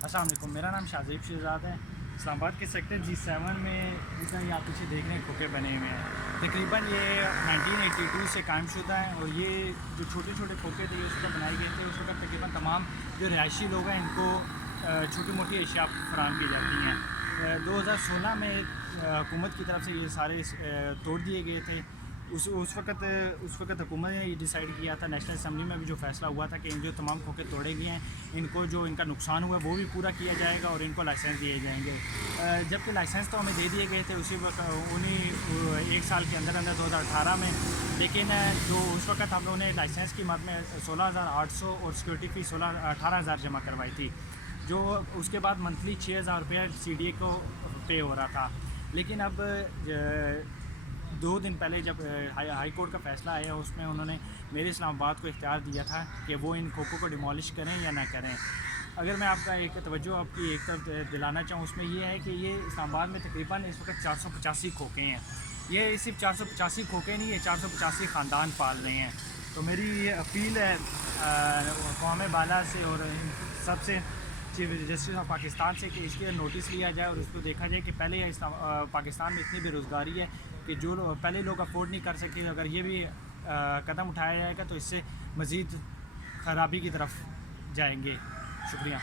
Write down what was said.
अस्सलाम वालेकुम, मेरा नाम शाहज़ीब शहज़ाद है। इस्लामाबाद के सेक्टर G7 में जितना ये आप पीछे देख रहे हैं खोखे बने हुए हैं, तकरीबन ये 1982 से कायमशुदा हैं। और ये जो छोटे छोटे खोखे थे उस वक्त बनाए गए थे। उस वक्त तकरीबन तमाम जो रिहायशी लोग हैं इनको छोटी मोटी अशिया फराहम की जाती हैं। 2016 में हुकूमत की तरफ से ये सारे तोड़ दिए गए थे। उस वक्त हुकूमत ने ये डिसाइड किया था, नेशनल असम्बली में भी जो फैसला हुआ था कि इन जो तमाम खोखे तोड़े गए हैं इनको जो इनका नुकसान हुआ है वो भी पूरा किया जाएगा और इनको लाइसेंस दिए जाएंगे। जबकि लाइसेंस तो हमें दे दिए गए थे उसी वक्त, उन्हीं एक साल के अंदर अंदर 2018 में। लेकिन जो उस वक्त हम लोगों ने लाइसेंस की मद में 16,800 और सिक्योरिटी फ़ीस 18,000 जमा करवाई थी, जो उसके बाद मंथली 6,000 रुपये CDA को पे हो रहा था। लेकिन अब 2 दिन पहले जब हाई कोर्ट का फ़ैसला आया उसमें उन्होंने मेरे इस्लामाबाद को इख्तियार दिया था कि वो इन खोखों को डिमोलिश करें या ना करें। अगर मैं आपका एक तवज्जो आपकी एक तरफ दिलाना चाहूँ उसमें ये है कि ये इस्लामाबाद में तकरीबन इस वक्त 485 खोखे हैं। ये सिर्फ 485 खोखे नहीं है, 485 ख़ानदान पाल रहे हैं। तो मेरी ये अपील है कौम बाला से और सबसे चीफ जस्टिस ऑफ पाकिस्तान से कि इसके नोटिस लिया जाए और इसको देखा जाए कि पहले पाकिस्तान में इतनी बेरोज़गारी है कि जो पहले लोग अफोर्ड नहीं कर सकते, अगर ये भी कदम उठाया जाएगा तो इससे मज़ीद ख़राबी की तरफ जाएंगे। शुक्रिया।